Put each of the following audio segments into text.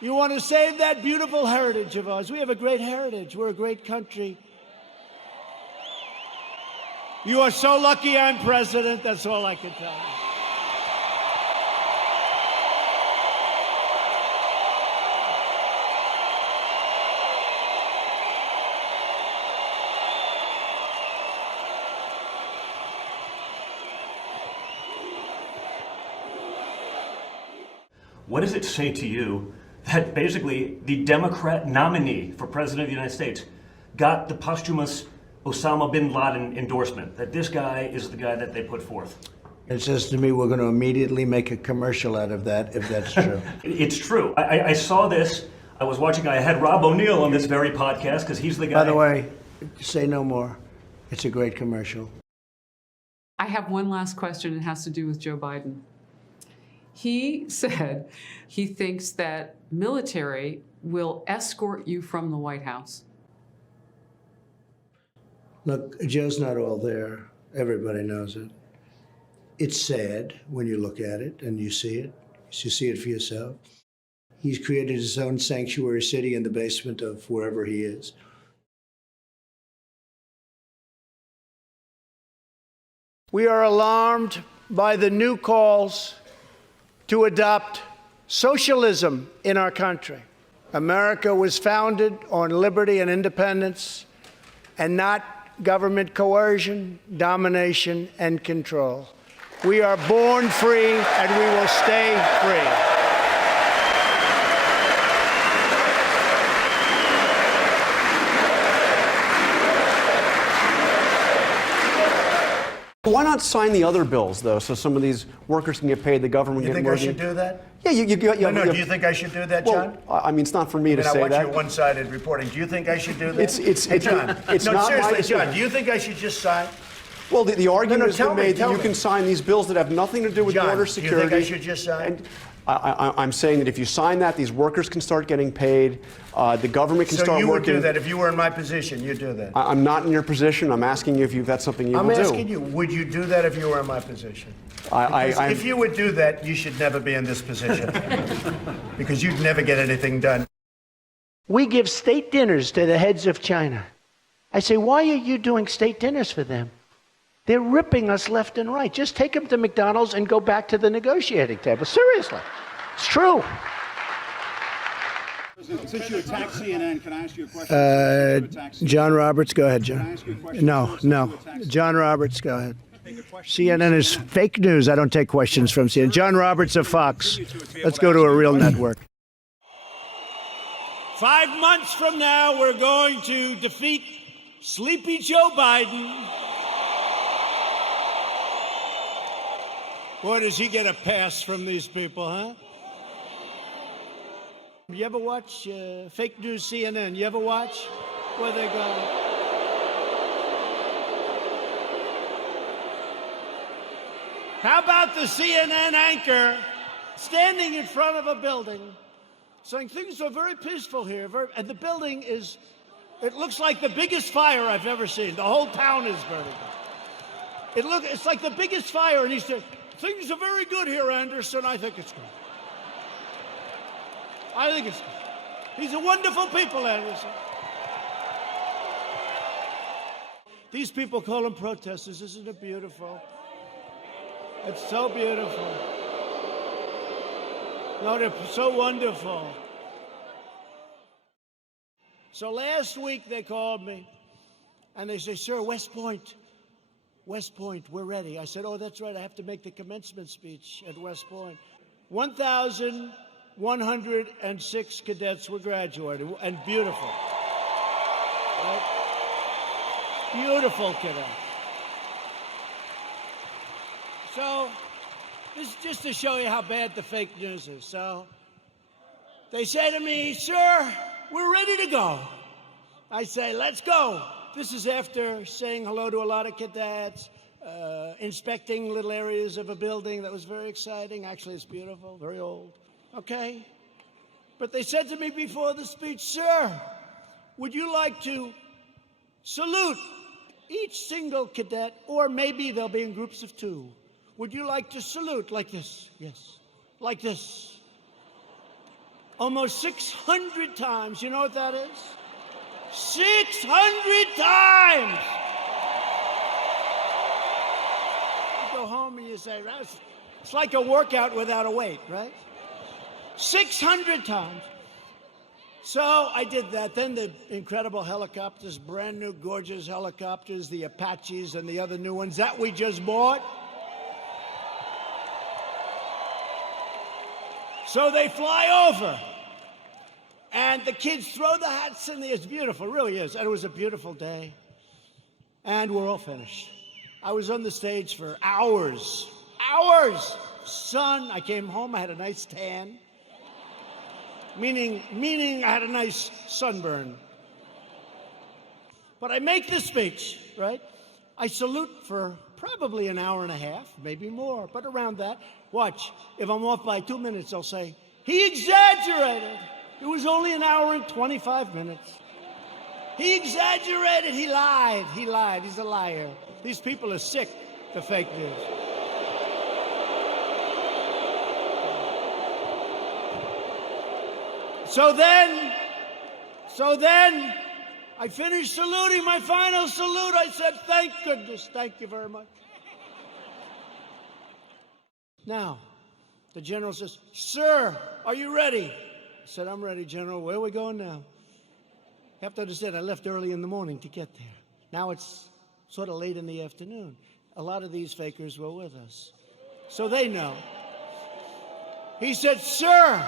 You want to save that beautiful heritage of ours. We have a great heritage. We're a great country. You are so lucky I'm president. That's all I can tell you. What does it say to you that basically the Democrat nominee for President of the United States got the posthumous Osama bin Laden endorsement, that this guy is the guy that they put forth? It says to me we're going to immediately make a commercial out of that, if that's true. It's true. I saw this. I was watching, I had Rob O'Neill on this very podcast because he's the guy. By the way, say no more. It's a great commercial. I have one last question. It has to do with Joe Biden. He said he thinks that military will escort you from the White House. Look, Joe's not all there. Everybody knows it. It's sad when you look at it and you see it. You see it for yourself. He's created his own sanctuary city in the basement of wherever he is. We are alarmed by the new calls to adopt socialism in our country. America was founded on liberty and independence, and not government coercion, domination, and control. We are born free, and we will stay free. Why not sign the other bills, though, so some of these workers can get paid, the government You get think more? I should do that? Yeah, No, do you think I should do that, John? Well, I mean, it's not for me to say watch that. your one-sided reporting. Do you think I should do that? It's John. it's no, not seriously, my John. Do you think I should just sign? Well, the argument has tell been me, made that tell you me. can sign these bills that have nothing to do with John, border do you security. think I should just sign? And I'm saying that if you sign that, these workers can start getting paid. The government can So start you would working. do that if you were in my position? You'd do that? I'm not in your position. I'm asking you if that's something you I'm will do. asking you, would you do that if you were in my position? I'm- If you would do that, you should never be in this position. Because you'd never get anything done. We give state dinners to the heads of China. I say, why are you doing state dinners for them? They're ripping us left and right. Just take them to McDonald's and go back to the negotiating table. Seriously. It's true. Since you attacked CNN, can I ask you a question? John Roberts, go ahead, Can I John. ask you a question? No. John Roberts, go ahead. CNN is fake news. I don't take questions from CNN. John Roberts of Fox. Let's go to a real network. 5 months from now, we're going to defeat Sleepy Joe Biden. Boy, does he get a pass from these people, huh? You ever watch fake news CNN? You ever watch where they go? How about the CNN anchor standing in front of a building saying things are very peaceful here, and the building is, it looks like the biggest fire I've ever seen. The whole town is burning. It's like the biggest fire, and he said, things are very good here, Anderson. I think it's good. I think it's good. These are wonderful people, Anderson. These people call them protesters. Isn't it beautiful? It's so beautiful. No, they're so wonderful. So last week they called me, and they say, sir, West Point, we're ready. I said, oh, that's right. I have to make the commencement speech at West Point. 1,106 cadets were graduating, and beautiful. Right? Beautiful cadets. So this is just to show you how bad the fake news is. So they say to me, sir, we're ready to go. I say, let's go. This is after saying hello to a lot of cadets, inspecting little areas of a building that was very exciting. Actually, it's beautiful, very old. Okay? But they said to me before the speech, sir, would you like to salute each single cadet, or maybe they'll be in groups of 2. Would you like to salute like this? Yes. Like this. almost 600 times. You know what that is? 600 times! You go home and you say, it's like a workout without a weight, right? 600 times. So I did that. Then the incredible helicopters, brand new, gorgeous helicopters, the Apaches and the other new ones that we just bought. So they fly over. And the kids throw the hats in the air. It's beautiful, it really is. And it was a beautiful day. And we're all finished. I was on the stage for hours. Hours! Sun. I came home, I had a nice tan. Meaning I had a nice sunburn. But I make this speech, right? I salute for probably an hour and a half, maybe more, but around that. Watch, if I'm off by 2 minutes, I'll say, he exaggerated. It was only an hour and 25 minutes. He exaggerated, he lied, he's a liar. These people are sick, the fake news. So then, I finished saluting, my final salute. I said, thank goodness, thank you very much. Now, the general says, sir, are you ready? I said, I'm ready, General. Where are we going now? You have to understand, I left early in the morning to get there. Now it's sort of late in the afternoon. A lot of these fakers were with us, so they know. He said, sir,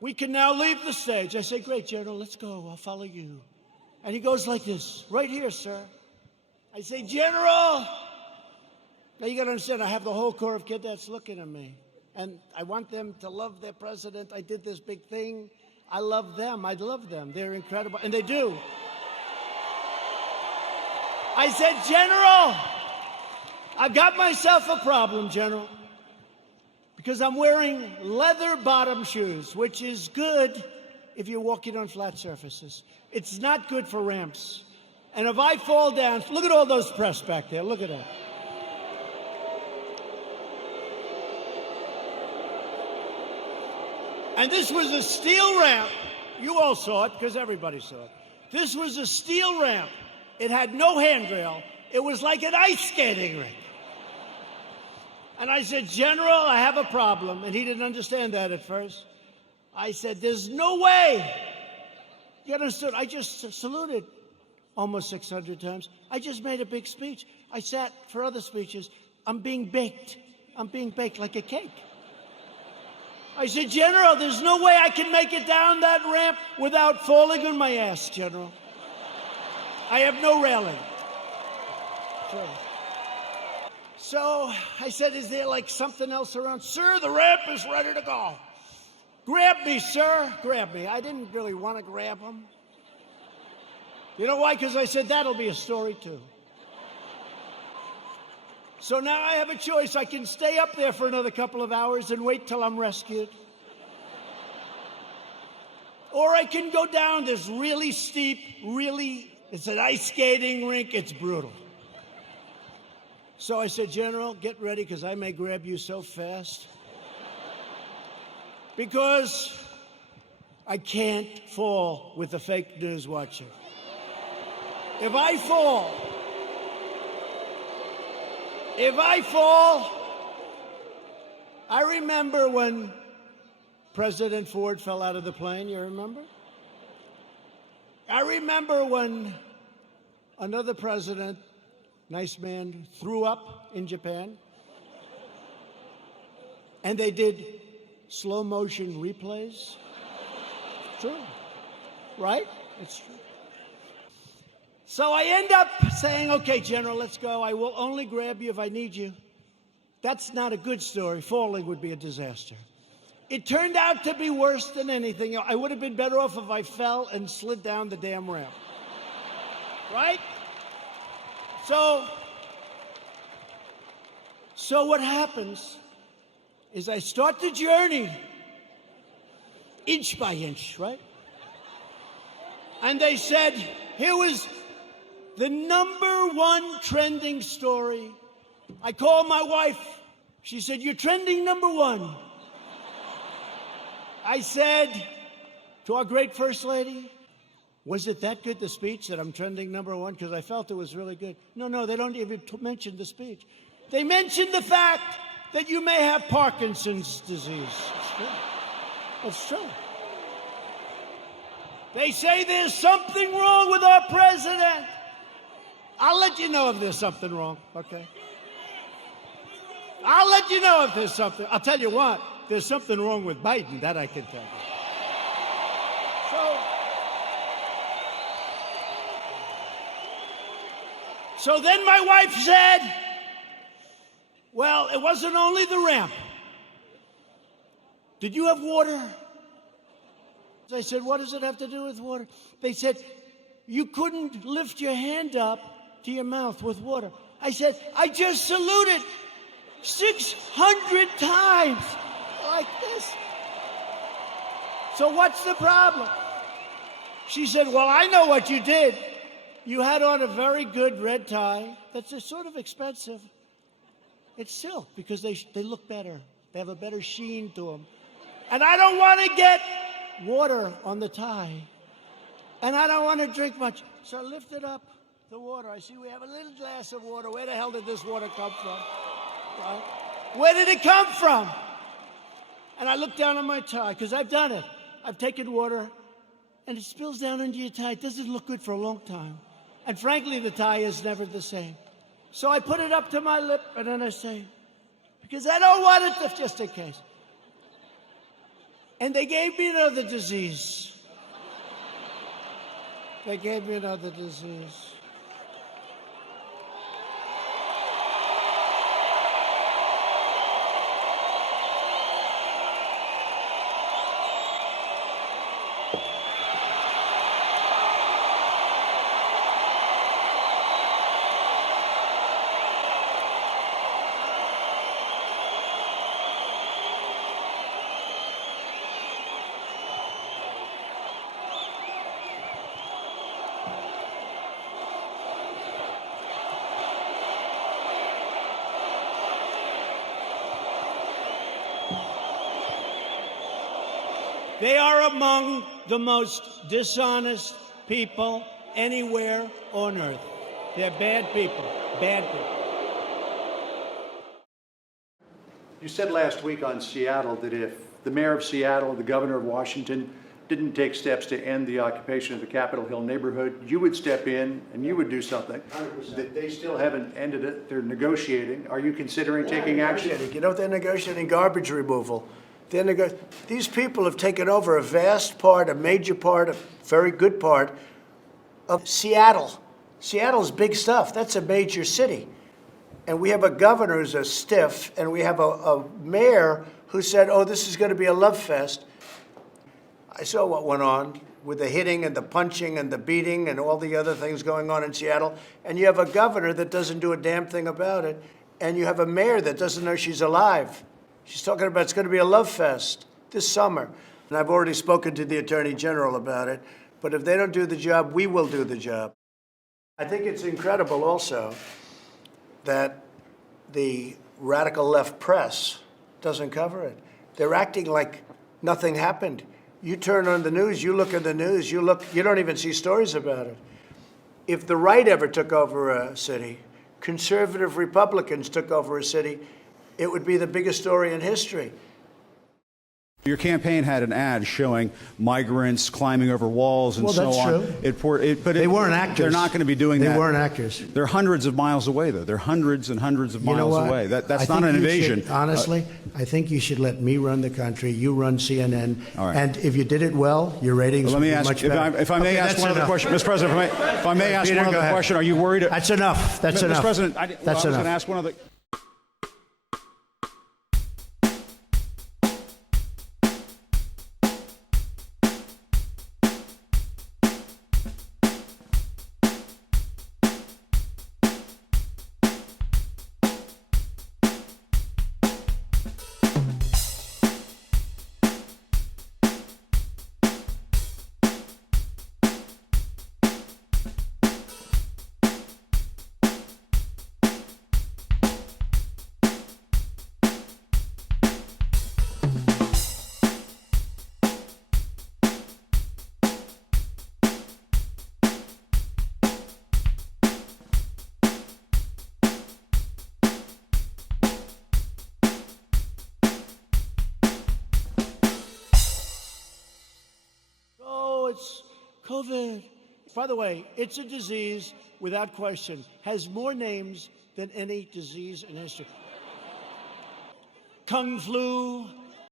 we can now leave the stage. I say, great, General, let's go. I'll follow you. And he goes like this, right here, sir. I say, General. Now you got to understand, I have the whole Corps of Cadets looking at me. And I want them to love their president. I did this big thing. I love them. I love them. They're incredible. And they do. I said, General, I've got myself a problem, General. Because I'm wearing leather bottom shoes, which is good if you're walking on flat surfaces. It's not good for ramps. And if I fall down, look at all those press back there. Look at that. And this was a steel ramp. You all saw it because everybody saw it. This was a steel ramp. It had no handrail. It was like an ice skating rink. And I said, General, I have a problem. And he didn't understand that at first. I said, there's no way. You understood? I just saluted almost 600 times. I just made a big speech. I sat for other speeches. I'm being baked. I'm being baked like a cake. I said, General, there's no way I can make it down that ramp without falling on my ass, General. I have no railing. Sure. So I said, is there like something else around? Sir, the ramp is ready to go. Grab me, sir. Grab me. I didn't really want to grab him. You know why? Because I said, that'll be a story too. So now I have a choice. I can stay up there for another couple of hours and wait till I'm rescued. Or I can go down this really steep, it's an ice skating rink. It's brutal. So I said, General, get ready because I may grab you so fast. Because I can't fall with the fake news watcher. If I fall, I remember when President Ford fell out of the plane, you remember? I remember when another president, nice man, threw up in Japan. And they did slow motion replays. True, right? It's true. So I end up saying, okay, General, let's go. I will only grab you if I need you. That's not a good story. Falling would be a disaster. It turned out to be worse than anything. I would have been better off if I fell and slid down the damn ramp. Right? So what happens is I start the journey inch by inch, right? And they said, here was the #1 trending story. I called my wife. She said, you're trending #1. I said to our great First Lady, was it that good, the speech, that I'm trending #1? Because I felt it was really good. No, they don't even mention the speech. They mentioned the fact that you may have Parkinson's disease. It's true. It's true. They say there's something wrong with our president. I'll let you know if there's something wrong, okay? I'll let you know if there's something. I'll tell you what, there's something wrong with Biden, that I can tell you. So then my wife said, well, it wasn't only the ramp. Did you have water? I said, what does it have to do with water? They said, you couldn't lift your hand up to your mouth with water. I said, I just saluted 600 times like this. So what's the problem? She said, well, I know what you did. You had on a very good red tie that's sort of expensive. It's silk because they look better. They have a better sheen to them. And I don't want to get water on the tie. And I don't want to drink much. So I lifted up the water. I see we have a little glass of water. Where the hell did this water come from? Right? Where did it come from? And I looked down on my tie, because I've done it. I've taken water, and it spills down into your tie. It doesn't look good for a long time. And frankly, the tie is never the same. So I put it up to my lip, and then I say, because I don't want it, just in case. And they gave me another disease. They gave me another disease. They are among the most dishonest people anywhere on earth. They're bad people, bad people. You said last week on Seattle that if the mayor of Seattle, the governor of Washington, didn't take steps to end the occupation of the Capitol Hill neighborhood, you would step in and you would do something. 100%. That they still haven't ended it. They're negotiating. Are you considering taking action? You know, they're negotiating garbage removal. These people have taken over a vast part, a major part, a very good part of Seattle. Seattle's big stuff. That's a major city. And we have a governor who's a stiff, and we have a mayor who said, oh, this is going to be a love fest. I saw what went on with the hitting and the punching and the beating and all the other things going on in Seattle. And you have a governor that doesn't do a damn thing about it. And you have a mayor that doesn't know she's alive. She's talking about it's going to be a love fest this summer. And I've already spoken to the Attorney General about it. But if they don't do the job, we will do the job. I think it's incredible also that the radical left press doesn't cover it. They're acting like nothing happened. You turn on the news, you look at the news, you don't even see stories about it. If the right ever took over a city, conservative Republicans took over a city, it would be the biggest story in history. Your campaign had an ad showing migrants climbing over walls and so on. That's true. But they weren't actors. They're not going to be doing that. They weren't actors. They're hundreds of miles away, though. They're hundreds and hundreds of miles away. That's not an invasion. Honestly, I think you should let me run the country. You run CNN. All right. And if you did it well, your ratings would be much better. If I may ask one other question, Mr. President, if I may ask one other question, are you worried? That's enough. That's enough. Mr. President, I was going to ask one other. COVID. By the way, it's a disease, without question, has more names than any disease in history. Kung flu,